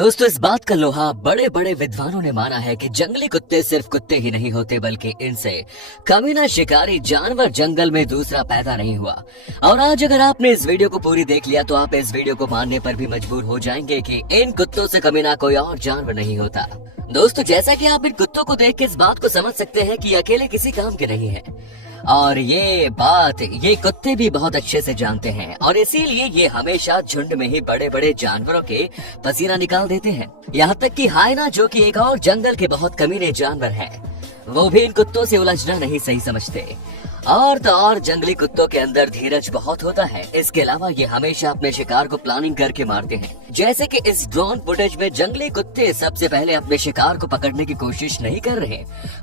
दोस्तों, इस बात का लोहा बड़े बड़े विद्वानों ने माना है कि जंगली कुत्ते सिर्फ कुत्ते ही नहीं होते, बल्कि इनसे कमीना शिकारी जानवर जंगल में दूसरा पैदा नहीं हुआ। और आज अगर आपने इस वीडियो को पूरी देख लिया तो आप इस वीडियो को मानने पर भी मजबूर हो जाएंगे कि इन कुत्तों से कमीना कोई और जानवर नहीं होता। दोस्तों, जैसा कि आप इन कुत्तों को देख के इस बात को समझ सकते हैं कि अकेले किसी काम के नहीं है, और ये कुत्ते भी बहुत अच्छे से जानते हैं, और इसीलिए ये हमेशा झुंड में ही बड़े बड़े जानवरों के पसीना निकाल देते हैं। यहाँ तक कि हाइना, जो कि एक और जंगल के बहुत कमीने जानवर है, वो भी इन कुत्तों से उलझना नहीं सही समझते। और तो और जंगली कुत्तों के अंदर धीरज बहुत होता है। इसके अलावा ये हमेशा अपने शिकार को प्लानिंग करके मारते हैं। जैसे कि इस ड्रोन फुटेज में जंगली कुत्ते सबसे पहले अपने शिकार को पकड़ने की कोशिश नहीं कर रहे,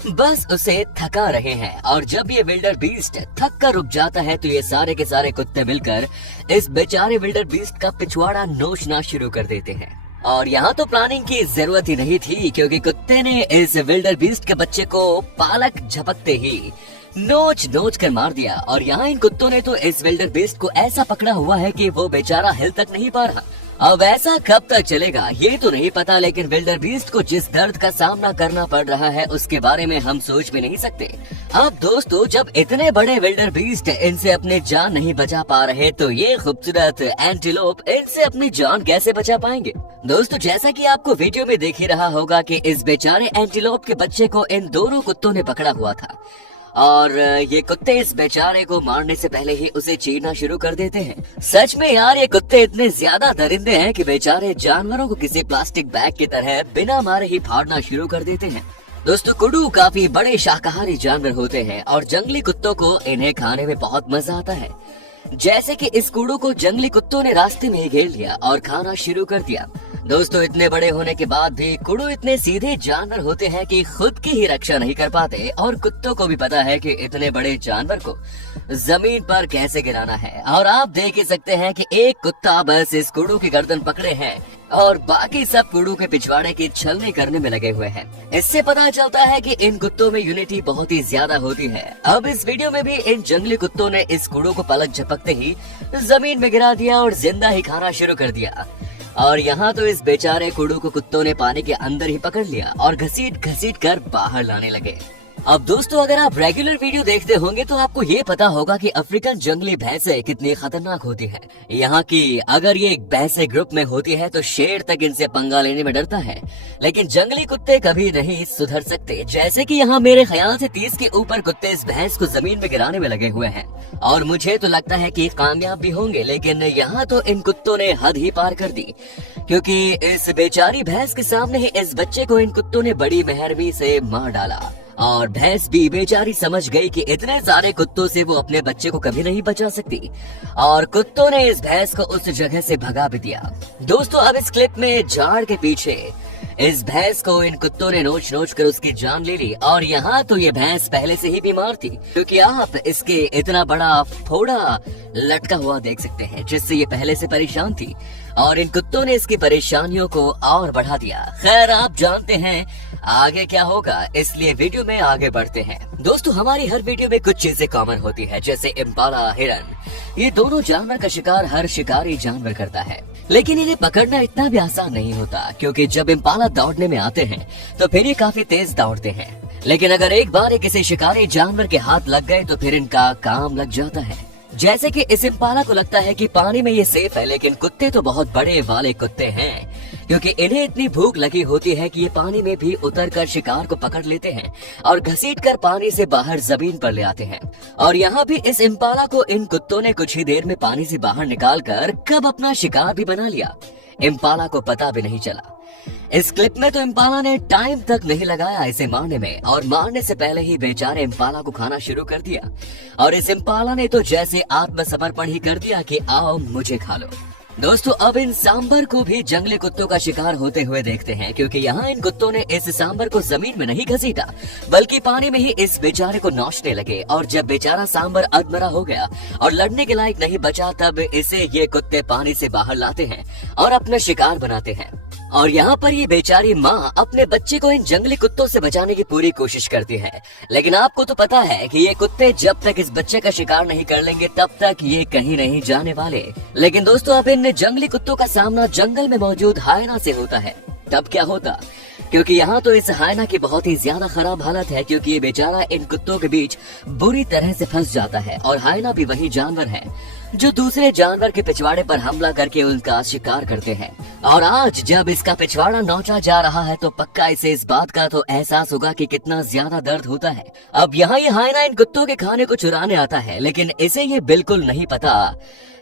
बस उसे थका रहे हैं। और जब ये विल्डर बीस्ट थक कर रुक जाता है तो ये सारे के सारे कुत्ते मिलकर इस बेचारे विल्डर बीस्ट का पिछवाड़ा नोचना शुरू कर देते हैं। और यहाँ तो प्लानिंग की जरूरत ही नहीं थी, क्योंकि कुत्ते ने इस विल्डर बीस्ट के बच्चे को पालक झपकते ही नोच कर मार दिया। और यहाँ इन कुत्तों ने तो इस विल्डर बीस्ट को ऐसा पकड़ा हुआ है कि वो बेचारा हिल तक नहीं पा रहा। अब ऐसा कब तक चलेगा ये तो नहीं पता, लेकिन विल्डर बीस्ट को जिस दर्द का सामना करना पड़ रहा है उसके बारे में हम सोच भी नहीं सकते। अब दोस्तों, जब इतने बड़े विल्डर बीस्ट इनसे अपने जान नहीं बचा पा रहे तो ये खूबसूरत एंटीलोप इनसे अपनी जान कैसे बचा पाएंगे। दोस्तों, जैसा कि आपको वीडियो में देख ही रहा होगा कि इस बेचारे एंटीलोप के बच्चे को इन दोनों कुत्तों ने पकड़ा हुआ था, और ये कुत्ते इस बेचारे को मारने से पहले ही उसे चीरना शुरू कर देते हैं। सच में यार, ये कुत्ते इतने ज्यादा दरिंदे हैं कि बेचारे जानवरों को किसी प्लास्टिक बैग की तरह बिना मारे ही फाड़ना शुरू कर देते हैं। दोस्तों, कुडू काफी बड़े शाकाहारी जानवर होते हैं और जंगली कुत्तों को इन्हें खाने में बहुत मजा आता है। जैसे कि इस कुडू को जंगली कुत्तों ने रास्ते में ही घेर लिया और खाना शुरू कर दिया। दोस्तों, इतने बड़े होने के बाद भी कुडू इतने सीधे जानवर होते हैं कि खुद की ही रक्षा नहीं कर पाते, और कुत्तों को भी पता है कि इतने बड़े जानवर को जमीन पर कैसे गिराना है। और आप देख ही सकते हैं कि एक कुत्ता बस इस कुडू की गर्दन पकड़े हैं और बाकी सब कुडू के पिछवाड़े की छलनी करने में लगे हुए हैं। इससे पता चलता है कि इन कुत्तों में यूनिटी बहुत ही ज्यादा होती है। अब इस वीडियो में भी इन जंगली कुत्तों ने इस कुडू को पलक झपकते ही जमीन में गिरा दिया और जिंदा ही खाना शुरू कर दिया। और यहाँ तो इस बेचारे कुडू को कुत्तों ने पानी के अंदर ही पकड़ लिया और घसीट कर बाहर लाने लगे। अब दोस्तों, अगर आप रेगुलर वीडियो देखते होंगे तो आपको ये पता होगा कि अफ्रीकन जंगली भैंसें कितनी खतरनाक होती है। यहाँ की अगर ये भैंसें ग्रुप में होती है तो शेर तक इनसे पंगा लेने में डरता है, लेकिन जंगली कुत्ते कभी नहीं सुधर सकते। जैसे कि यहाँ मेरे ख्याल से 30 के ऊपर कुत्ते इस भैंस को जमीन में गिराने में लगे हुए हैं, और मुझे तो लगता है कि कामयाब भी होंगे। लेकिन यहाँ तो इन कुत्तों ने हद ही पार कर दी, क्योंकि इस बेचारी भैंस के सामने ही इस बच्चे को इन कुत्तों ने बड़ी मेहरबी से मार डाला। और भैंस भी बेचारी समझ गई कि इतने सारे कुत्तों से वो अपने बच्चे को कभी नहीं बचा सकती, और कुत्तों ने इस भैंस को उस जगह से भगा भी दिया। दोस्तों, अब इस क्लिप में झाड़ के पीछे इस भैंस को इन कुत्तों ने नोच कर उसकी जान ले ली। और यहाँ तो ये भैंस पहले से ही बीमार थी, क्योंकि आप इसके इतना बड़ा फोड़ा लटका हुआ देख सकते हैं, जिससे ये पहले से परेशान थी, और इन कुत्तों ने इसकी परेशानियों को और बढ़ा दिया। खैर, आप जानते हैं आगे क्या होगा, इसलिए वीडियो में आगे बढ़ते हैं। दोस्तों, हमारी हर वीडियो में कुछ चीजें कॉमन होती है, जैसे इम्पाला, हिरन। ये दोनों जानवर का शिकार हर शिकारी जानवर करता है, लेकिन इन्हें पकड़ना इतना भी आसान नहीं होता, क्योंकि जब इम्पाला दौड़ने में आते हैं तो फिर ये काफी तेज दौड़ते हैं। लेकिन अगर एक बार ये किसी शिकारी जानवर के हाथ लग गए तो फिर इनका काम लग जाता है। जैसे कि इस इम्पाला को लगता है कि पानी में ये सेफ है, लेकिन कुत्ते तो बहुत बड़े वाले कुत्ते हैं, क्योंकि इन्हें इतनी भूख लगी होती है कि ये पानी में भी उतरकर शिकार को पकड़ लेते हैं और घसीटकर पानी से बाहर जमीन पर ले आते हैं। और यहाँ भी इस इम्पाला को इन कुत्तों ने कुछ ही देर में पानी से बाहर निकालकर कब अपना शिकार भी बना लिया, इम्पाला को पता भी नहीं चला। इस क्लिप में तो इम्पाला ने टाइम तक नहीं लगाया इसे मारने में, और मारने से पहले ही बेचारे इम्पाला को खाना शुरू कर दिया। और इस इम्पाला ने तो जैसे आत्मसमर्पण ही कर दिया कि आओ मुझे खा लो। दोस्तों, अब इन सांबर को भी जंगली कुत्तों का शिकार होते हुए देखते हैं, क्योंकि यहाँ इन कुत्तों ने इस सांबर को जमीन में नहीं घसीटा, बल्कि पानी में ही इस बेचारे को नोचने लगे। और जब बेचारा सांबर अधमरा हो गया और लड़ने के लायक नहीं बचा, तब इसे ये कुत्ते पानी से बाहर लाते हैं और अपना शिकार बनाते हैं। और यहाँ पर ये बेचारी माँ अपने बच्चे को इन जंगली कुत्तों से बचाने की पूरी कोशिश करती है, लेकिन आपको तो पता है कि ये कुत्ते जब तक इस बच्चे का शिकार नहीं कर लेंगे तब तक ये कहीं नहीं जाने वाले। लेकिन दोस्तों अब इन जंगली कुत्तों का सामना जंगल में मौजूद हायना से होता है। तब क्या होता, क्योंकि यहाँ तो इस हायना की बहुत ही ज्यादा खराब हालत है, क्योंकि ये बेचारा इन कुत्तों के बीच बुरी तरह से फंस जाता है। और हायना भी वही जानवर है जो दूसरे जानवर के पिछवाड़े पर हमला करके उनका शिकार करते हैं। और आज जब इसका पिछवाड़ा नोचा जा रहा है तो पक्का इसे इस बात का तो एहसास होगा कि कितना ज्यादा दर्द होता है। अब यहाँ ये हायना इन कुत्तों के खाने को चुराने आता है, लेकिन इसे ये बिल्कुल नहीं पता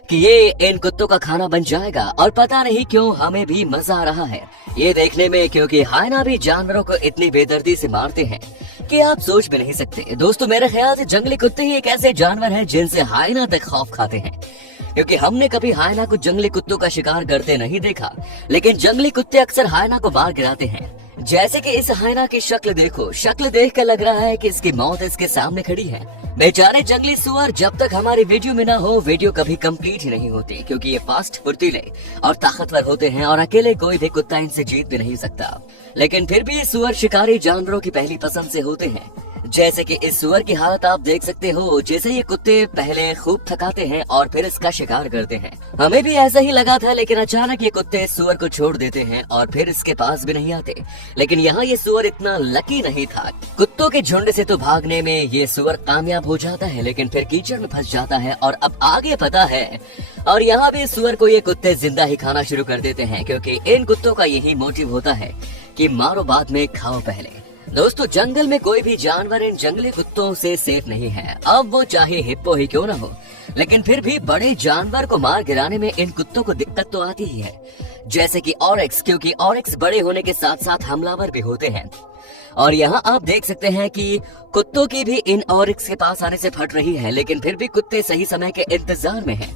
कि ये इन कुत्तों का खाना बन जाएगा। और पता नहीं क्यों हमें भी मजा आ रहा है ये देखने में, क्योंकि हायना भी जानवरों को इतनी बेदर्दी से मारते हैं कि आप सोच भी नहीं सकते। दोस्तों मेरे ख्याल से जंगली कुत्ते ही एक ऐसे जानवर हैं जिनसे हायना तक खौफ खाते हैं, क्योंकि हमने कभी हायना को जंगली कुत्तों का शिकार करते नहीं देखा, लेकिन जंगली कुत्ते अक्सर हायना को मार गिराते हैं। जैसे कि इस हायना की शक्ल देखो, शक्ल देख कर लग रहा है कि इसकी मौत इसके सामने खड़ी है। बेचारे जंगली सुअर जब तक हमारी वीडियो में ना हो वीडियो कभी कंप्लीट ही नहीं होती, क्योंकि ये फास्ट, फुर्तीले और ताकतवर होते हैं और अकेले कोई भी कुत्ता इनसे जीत भी नहीं सकता। लेकिन फिर भी ये सुअर शिकारी जानवरों की पहली पसंद से होते हैं। जैसे कि इस सुअर की हालत आप देख सकते हो, जैसे ये कुत्ते पहले खूब थकाते हैं और फिर इसका शिकार करते हैं। हमें भी ऐसा ही लगा था, लेकिन अचानक ये कुत्ते इस सुअर को छोड़ देते हैं और फिर इसके पास भी नहीं आते। लेकिन यहाँ ये सुअर इतना लकी नहीं था। कुत्तों के झुंड से तो भागने में ये सुअर कामयाब हो जाता है, लेकिन फिर कीचड़ में फंस जाता है और अब आगे पता है। और यहाँ भी सुअर को ये कुत्ते जिंदा ही खाना शुरू कर देते हैं, क्योंकि इन कुत्तों का यही मोटिव होता है कि मारो बाद में खाओ पहले। दोस्तों जंगल में कोई भी जानवर इन जंगली कुत्तों से सेफ नहीं है, अब वो चाहे हिप्पो ही क्यों ना हो। लेकिन फिर भी बड़े जानवर को मार गिराने में इन कुत्तों को दिक्कत तो आती ही है, जैसे कि ऑरिक्स, क्योंकि ऑरिक्स बड़े होने के साथ साथ हमलावर भी होते हैं। और यहाँ आप देख सकते हैं कि कुत्तों की भी इन ऑरिक्स के पास आने से फट रही है, लेकिन फिर भी कुत्ते सही समय के इंतजार में हैं।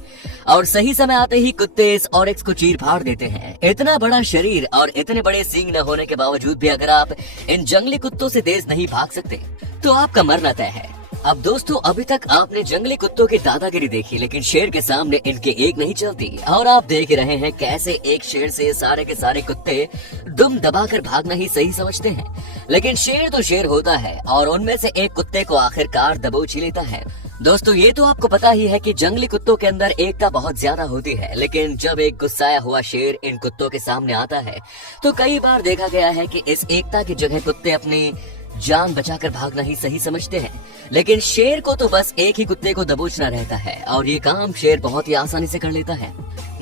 और सही समय आते ही कुत्ते इस ऑरिक्स को चीर फाड़ देते हैं। इतना बड़ा शरीर और इतने बड़े सींग न होने के बावजूद भी अगर आप इन जंगली कुत्तों से तेज नहीं भाग सकते तो आपका मरना तय है। अब दोस्तों अभी तक आपने जंगली कुत्तों की दादागिरी देखी, लेकिन शेर के सामने इनके एक नहीं चलती। और आप देख रहे हैं कैसे एक शेर से सारे के सारे कुत्ते दुम दबाकर भागना ही सही समझते हैं। लेकिन शेर तो शेर होता है और उनमें से एक कुत्ते को आखिरकार दबोच ही लेता है। दोस्तों ये तो आपको पता ही है कि जंगली कुत्तों के अंदर एकता बहुत ज्यादा होती है, लेकिन जब एक गुस्साया हुआ शेर इन कुत्तों के सामने आता है तो कई बार देखा गया है कि इस एकता की जगह कुत्ते अपनी जान बचाकर भागना ही सही समझते हैं। लेकिन शेर को तो बस एक ही कुत्ते को दबोचना रहता है और ये काम शेर बहुत ही आसानी से कर लेता है।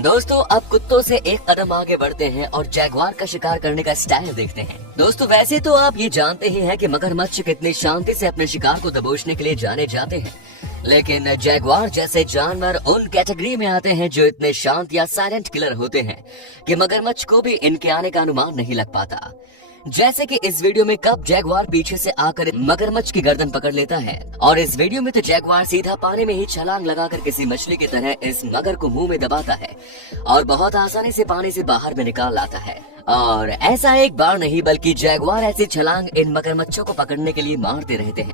दोस्तों अब कुत्तों से एक कदम आगे बढ़ते हैं और जैगुआर का शिकार करने का स्टाइल देखते हैं। दोस्तों वैसे तो आप ये जानते ही हैं कि मगरमच्छ कितनी शांति से अपने शिकार को दबोचने के लिए जाने जाते हैं, लेकिन जैगुआर जैसे जानवर उन कैटेगरी में आते हैं जो इतने शांत या साइलेंट किलर होते हैं कि मगरमच्छ को भी इनके आने का अनुमान नहीं लग पाता। जैसे कि इस वीडियो में कब जैगुआर पीछे से आकर मगरमच्छ की गर्दन पकड़ लेता है और इस वीडियो में तो जैगुआर सीधा पानी में ही छलांग लगाकर किसी मछली की तरह इस मगर को मुंह में दबाता है और बहुत आसानी से पानी से बाहर में निकाल लाता है। और ऐसा एक बार नहीं बल्कि जैगुआर ऐसी छलांग इन मगरमच्छों को पकड़ने के लिए मारते रहते हैं।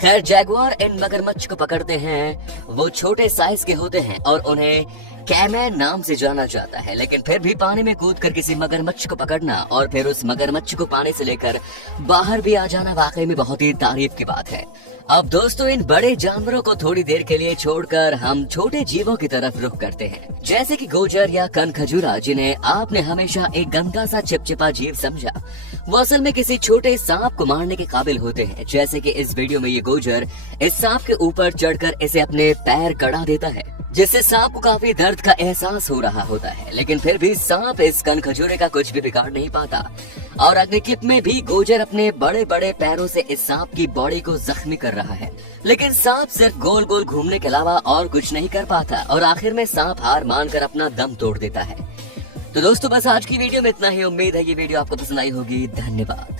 खैर जैगुआर इन मगरमच्छ को पकड़ते हैं, वो छोटे साइज के होते हैं और उन्हें कैमैन नाम से जाना जाता है, लेकिन फिर भी पानी में कूदकर किसी मगरमच्छ को पकड़ना और फिर उस मगरमच्छ को पानी से लेकर बाहर भी आ जाना वाकई में बहुत ही तारीफ की बात है। अब दोस्तों इन बड़े जानवरों को थोड़ी देर के लिए छोड़कर हम छोटे जीवों की तरफ रुख करते हैं, जैसे कि गोजर या कनखजूरा, जिन्हें आपने हमेशा एक गंदा सा चिपचिपा जीव समझा। वो असल में किसी छोटे सांप को मारने के काबिल होते हैं। जैसे कि इस वीडियो में ये गोजर इस सांप के ऊपर चढ़कर इसे अपने पैर कड़ा देता है, जिससे सांप को काफी दर्द का एहसास हो रहा होता है, लेकिन फिर भी सांप इस कनखजूरे का कुछ भी बिगाड़ नहीं पाता। और अगले क्लिप में भी गोजर अपने बड़े बड़े पैरों से इस सांप की बॉडी को जख्मी कर रहा है, लेकिन सांप सिर्फ गोल गोल घूमने के अलावा और कुछ नहीं कर पाता और आखिर में सांप हार मानकर अपना दम तोड़ देता है। तो दोस्तों बस आज की वीडियो में इतना ही। उम्मीद है ये वीडियो आपको पसंद आई होगी। धन्यवाद।